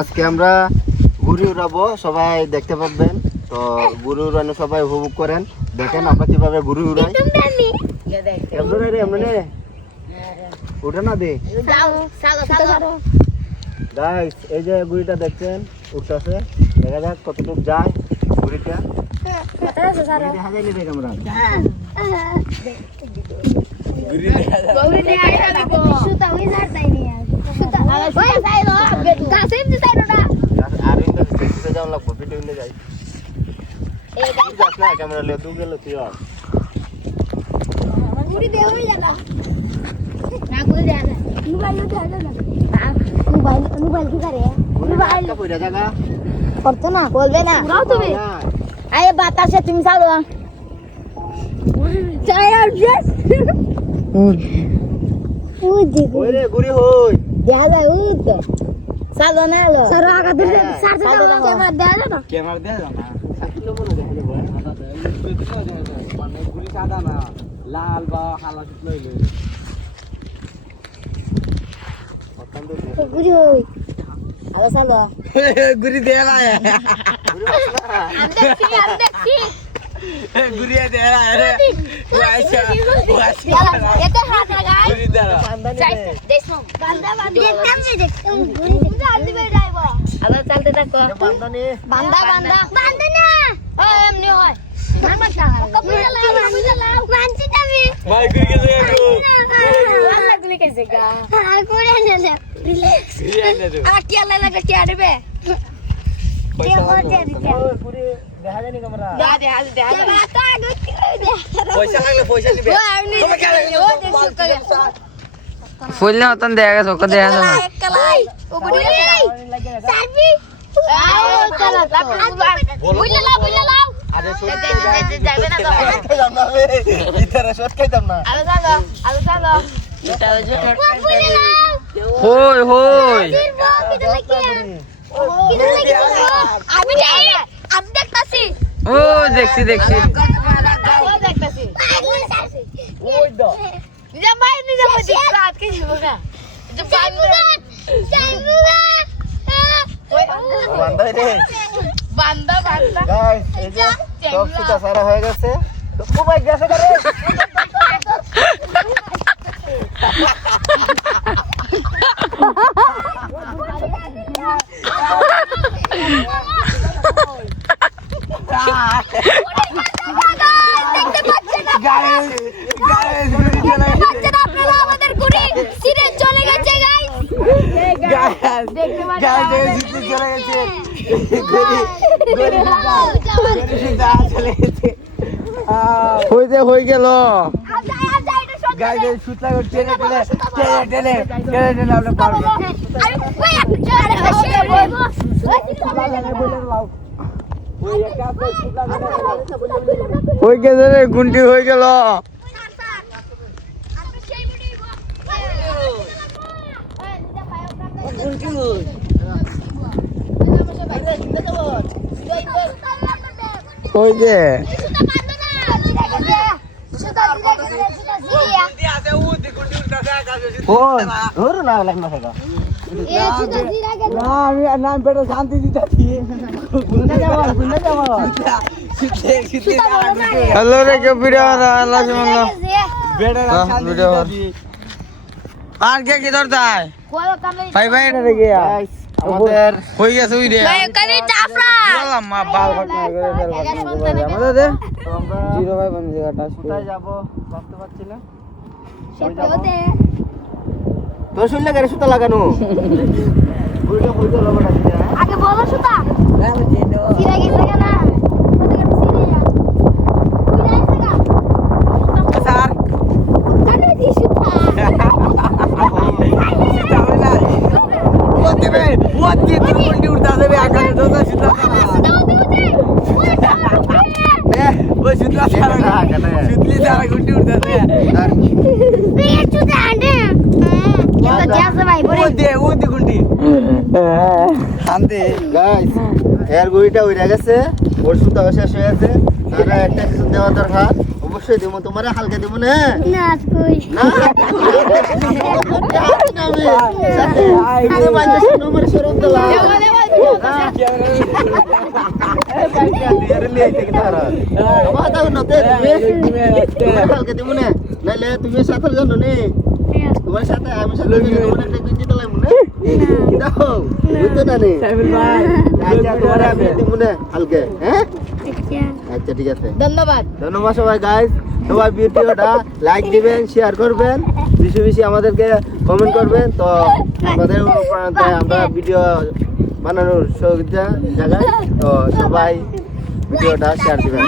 আজকে আমরা ঘুরে উড়াবো, সবাই দেখতে পাবেন। তো ঘুরে উড়ানো সবাই উপভোগ করেন, দেখেন আমরা কিভাবে ঘুরে উড়াই। উঠে না দে গাইস, এই যে ঘুড়িটা দেখছেন উঠতেছে, দেখা যাক কতটুকু যায় ঘুড়িটা। দেখা যায় নি আমরা ক্যামেরা লে দু গেল তুই করতো না, বলবে না তুমি। আরে বাতাসে তুমি চালো চালো না লাল বা হালা গুড়ি দিয়ে গুড়িয়ে দিয়ে চলতে থাকো। বান্দা বান্দা বান্দা না এমনি হয়। ফুললে মতন দেখা গেছে, ওকে দেখা যায় না। হই হই ও দেখছি দেখছি। বান্দা বান্দা গাইস, এই যে সব সুতা সারা হয়ে গেছে। তো মোবাইল গেছে করে হয়ে গেল। সুতা টেনে টেনে টেনে টেনে টেনে আমরা পারবো। হয়ে গেছে রে, গুন্ডি হয়ে গেল। ওই যে শান্তি হ্যালো রে, কেউ ভিডিও আর কে কি ধরতায় ভাই ভাই আমাদের হয়ে গেছে ওই রে মা বাল আমাদের দে জিরো ভাই বন্ধ জায়গাটা কোথায় যাব ভাবতে পারছি না। তোর শুনলে গাড়ি সুতা লাগানো আগে বলো সুতা সিরা গেছে কেন স্যার জানো দি সুতা এর গুড়িটা উড়ে গেছে, ওষুধ শেষ হয়ে গেছে, তারা একটা কিছু দেওয়া দরকার, অবশ্যই দেবো তোমার, হালকা দেবো না? না কই না আমার শরম দিলাম হালকা দেবো না, নাইলে তুমি সাথে জানো নে তোমার সাথে আমি সাথে তোমার একটা গঞ্জি দিলাম না দাও বুঝতে না নে আচ্ছা তোমার আমি দেবো না হালকা, হ্যাঁ আচ্ছা ঠিক আছে, ধন্যবাদ ধন্যবাদ সবাই গাইস, সবাই ভিডিওটা লাইক দিবেন, শেয়ার করবেন, বেশি বেশি আমাদেরকে কমেন্ট করবেন, তো আমাদের অনুপ্রেরণায় আমরা ভিডিও বানানোর সহযোগিতা জায়গায়, তো সবাই ভিডিওটা শেয়ার দিবেন।